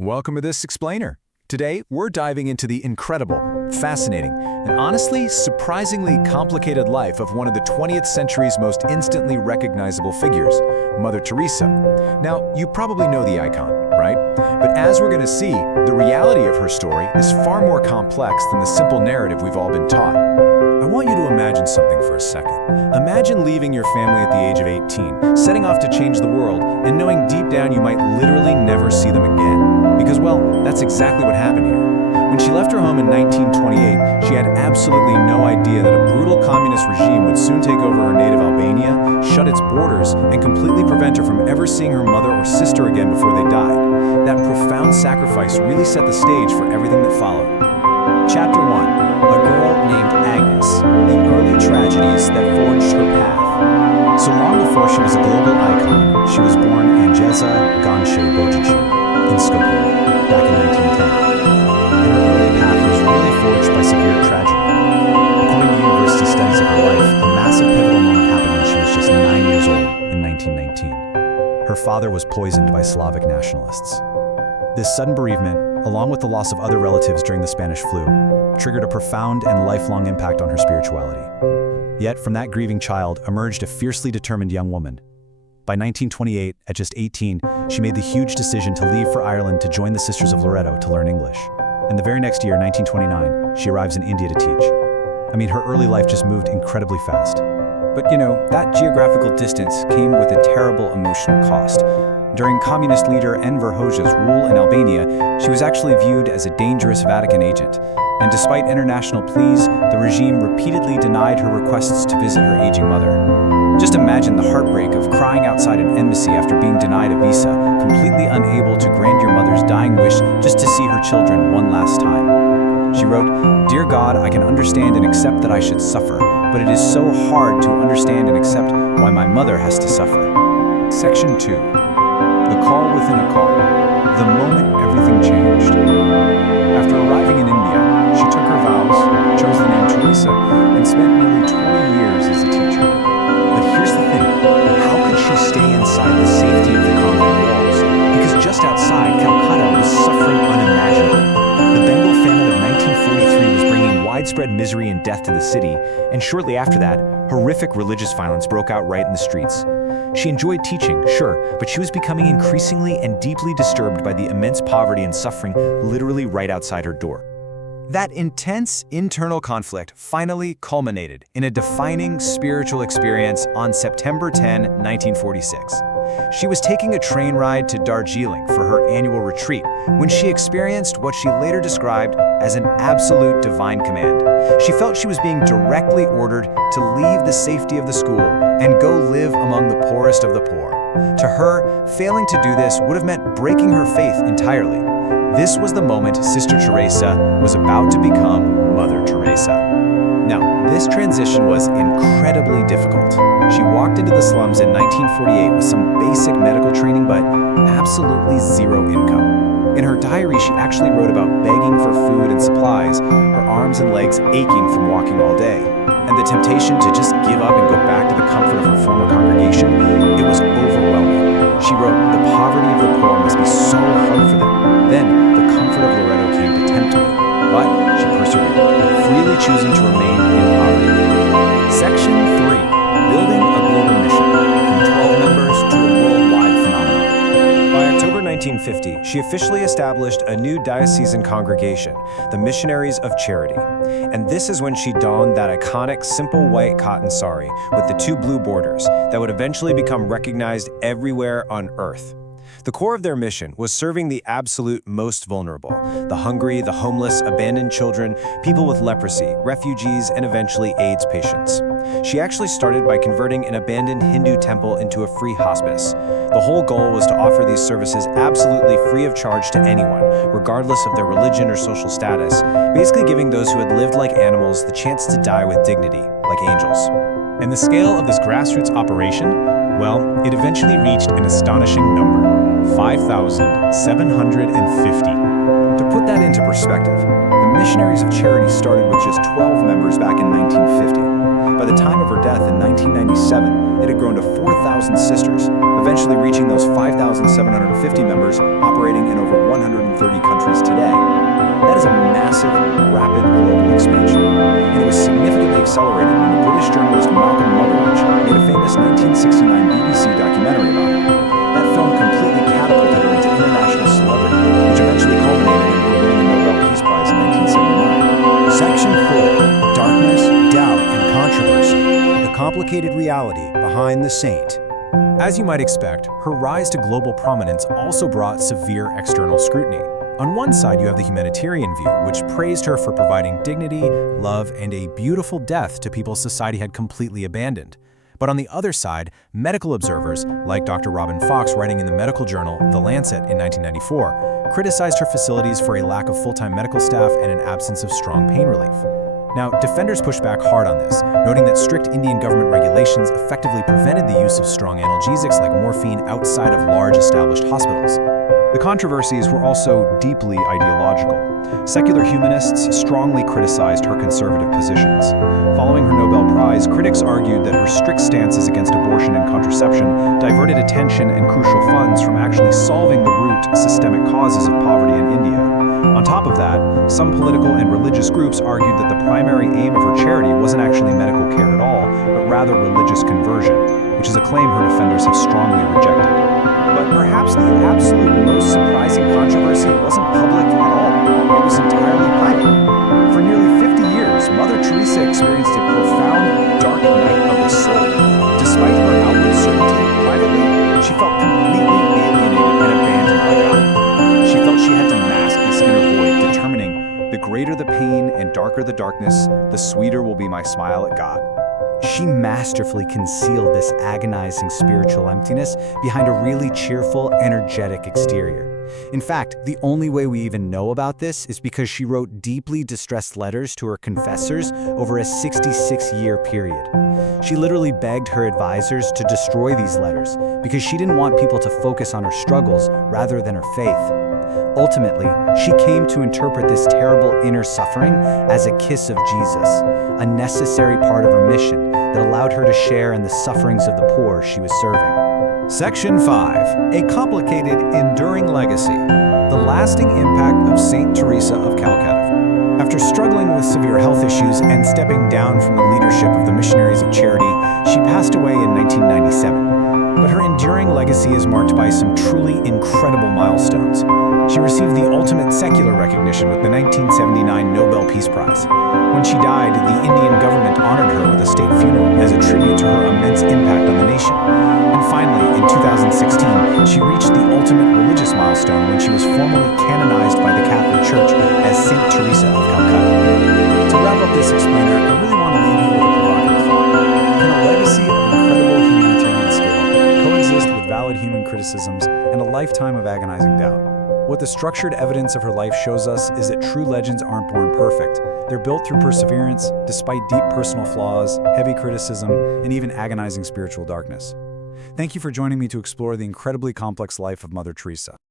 Welcome to this explainer. Today, we're diving into the incredible, fascinating, and honestly, surprisingly complicated life of one of the 20th century's most instantly recognizable figures, Mother Teresa. Now, you probably know the icon, right? But as we're going to see, the reality of her story is far more complex than the simple narrative we've all been taught. I want you to imagine something for a second. Imagine leaving your family at the age of 18, setting off to change the world, and knowing deep down you might literally never see them again. Because, well, that's exactly what happened here. When she left her home in 1928, she had absolutely no idea that a brutal communist regime would soon take over her native Albania, shut its borders, and completely prevent her from ever seeing her mother or sister again before they died. That profound sacrifice really set the stage for everything that followed. Chapter 1. A girl named Agnes, the early tragedies that forged her path. So long before she was a global icon, she was born Angeza Ganshe Bojici in Skopje back in 1910. And her early path was really forged by severe tragedy. According to university studies of her life, a massive pivotal moment happened when she was just 9 years old in 1919. Her father was poisoned by Slavic nationalists. This sudden bereavement, along with the loss of other relatives during the Spanish flu, triggered a profound and lifelong impact on her spirituality. Yet, from that grieving child emerged a fiercely determined young woman. By 1928, at just 18, she made the huge decision to leave for Ireland to join the Sisters of Loreto to learn English. And the very next year, 1929, she arrives in India to teach. I mean, her early life just moved incredibly fast. But that geographical distance came with a terrible emotional cost. During communist leader Enver Hoxha's rule in Albania, she was actually viewed as a dangerous Vatican agent. And despite international pleas, the regime repeatedly denied her requests to visit her aging mother. Just imagine the heartbreak of crying outside an embassy after being denied a visa, completely unable to grant your mother's dying wish just to see her children one last time. She wrote, "Dear God, I can understand and accept that I should suffer, but it is so hard to understand and accept why my mother has to suffer." Section 2. The call within a call. The moment everything changed. After arriving in India, she took her vows, chose the name Teresa, and spent nearly 20 years as a teacher. But here's the thing, how could she stay inside the safety of the convent walls? Because just outside, Kolkata was suffering unimaginably. The Bengal famine of 1943 was bringing widespread misery and death to the city, and shortly after that, horrific religious violence broke out right in the streets. She enjoyed teaching, sure, but she was becoming increasingly and deeply disturbed by the immense poverty and suffering literally right outside her door. That intense internal conflict finally culminated in a defining spiritual experience on September 10, 1946. She was taking a train ride to Darjeeling for her annual retreat when she experienced what she later described as an absolute divine command. She felt she was being directly ordered to leave the safety of the school and go live among the poorest of the poor. To her, failing to do this would have meant breaking her faith entirely. This was the moment Sister Teresa was about to become Mother Teresa. Now, this transition was incredibly difficult. She walked into the slums in 1948 with some basic medical training, but absolutely zero income. In her diary, she actually wrote about begging for food and supplies, her arms and legs aching from walking all day. And the temptation to just give up and go back to the comfort of her former congregation, it was overwhelming. She wrote, "The poverty of the poor must be so hard for them. Then, the comfort of Loreto came to tempt me." But she persevered, freely choosing to remain in poverty. Section 3. Building a global mission, from 12 members to a worldwide phenomenon. By October 1950, she officially established a new diocesan congregation, the Missionaries of Charity. And this is when she donned that iconic simple white cotton sari with the 2 blue borders that would eventually become recognized everywhere on earth. The core of their mission was serving the absolute most vulnerable, the hungry, the homeless, abandoned children, people with leprosy, refugees, and eventually AIDS patients. She actually started by converting an abandoned Hindu temple into a free hospice. The whole goal was to offer these services absolutely free of charge to anyone, regardless of their religion or social status, basically giving those who had lived like animals the chance to die with dignity, like angels. And the scale of this grassroots operation? Well, it eventually reached an astonishing number. 5,750. To put that into perspective, the Missionaries of Charity started with just 12 members back in 1950. By the time of her death in 1997, it had grown to 4,000 sisters, eventually reaching those 5,750 members operating in over 130 countries today. That is a massive, rapid global expansion, and it was significantly accelerated when the British journalist Malcolm Muggeridge made a famous 1969 BBC documentary about her. That film completely catapulted her into international celebrity, which eventually culminated in her winning the Nobel Peace Prize in 1979. Section 4. Darkness, Doubt, and Controversy. The complicated reality behind the saint. As you might expect, her rise to global prominence also brought severe external scrutiny. On one side, you have the humanitarian view, which praised her for providing dignity, love, and a beautiful death to people society had completely abandoned. But on the other side, medical observers, like Dr. Robin Fox writing in the medical journal The Lancet in 1994, criticized her facilities for a lack of full-time medical staff and an absence of strong pain relief. Now, defenders pushed back hard on this, noting that strict Indian government regulations effectively prevented the use of strong analgesics like morphine outside of large established hospitals. The controversies were also deeply ideological. Secular humanists strongly criticized her conservative positions. Following her Nobel Prize, critics argued that her strict stances against abortion and contraception diverted attention and crucial funds from actually solving the root systemic causes of poverty in India. On top of that, some political and religious groups argued that the primary aim of her charity wasn't actually medical care at all, but rather religious conversion, which is a claim her defenders have strongly rejected. But perhaps the absolute most surprising controversy wasn't public at all. It was entirely private. For nearly 50 years, Mother Teresa experienced a profound, dark night of the soul. Despite her outward certainty, privately, she felt completely alienated and abandoned by God. She felt she had to mask this inner void, determining, the greater the pain and darker the darkness, the sweeter will be my smile at God. She masterfully concealed this agonizing spiritual emptiness behind a really cheerful, energetic exterior. In fact, the only way we even know about this is because she wrote deeply distressed letters to her confessors over a 66-year period. She literally begged her advisors to destroy these letters because she didn't want people to focus on her struggles rather than her faith. Ultimately, she came to interpret this terrible inner suffering as a kiss of Jesus, a necessary part of her mission that allowed her to share in the sufferings of the poor she was serving. Section 5. A complicated, enduring legacy. The lasting impact of Saint Teresa of Calcutta. After struggling with severe health issues and stepping down from the leadership of the Missionaries of Charity, she passed away in 1997. But her enduring legacy is marked by some truly incredible milestones. She received the ultimate secular recognition with the 1979 Nobel Peace Prize. When she died, the Indian government honored her with a state funeral as a tribute to her immense impact on the nation. And finally, in 2016, she reached the ultimate religious milestone when she was formally canonized by the Catholic Church as Saint Teresa of Calcutta. To wrap up this explainer, I really want to leave you with a provocative thought. Can a legacy of incredible humanitarian skill coexist with valid human criticisms and a lifetime of agonizing doubt? What the structured evidence of her life shows us is that true legends aren't born perfect. They're built through perseverance, despite deep personal flaws, heavy criticism, and even agonizing spiritual darkness. Thank you for joining me to explore the incredibly complex life of Mother Teresa.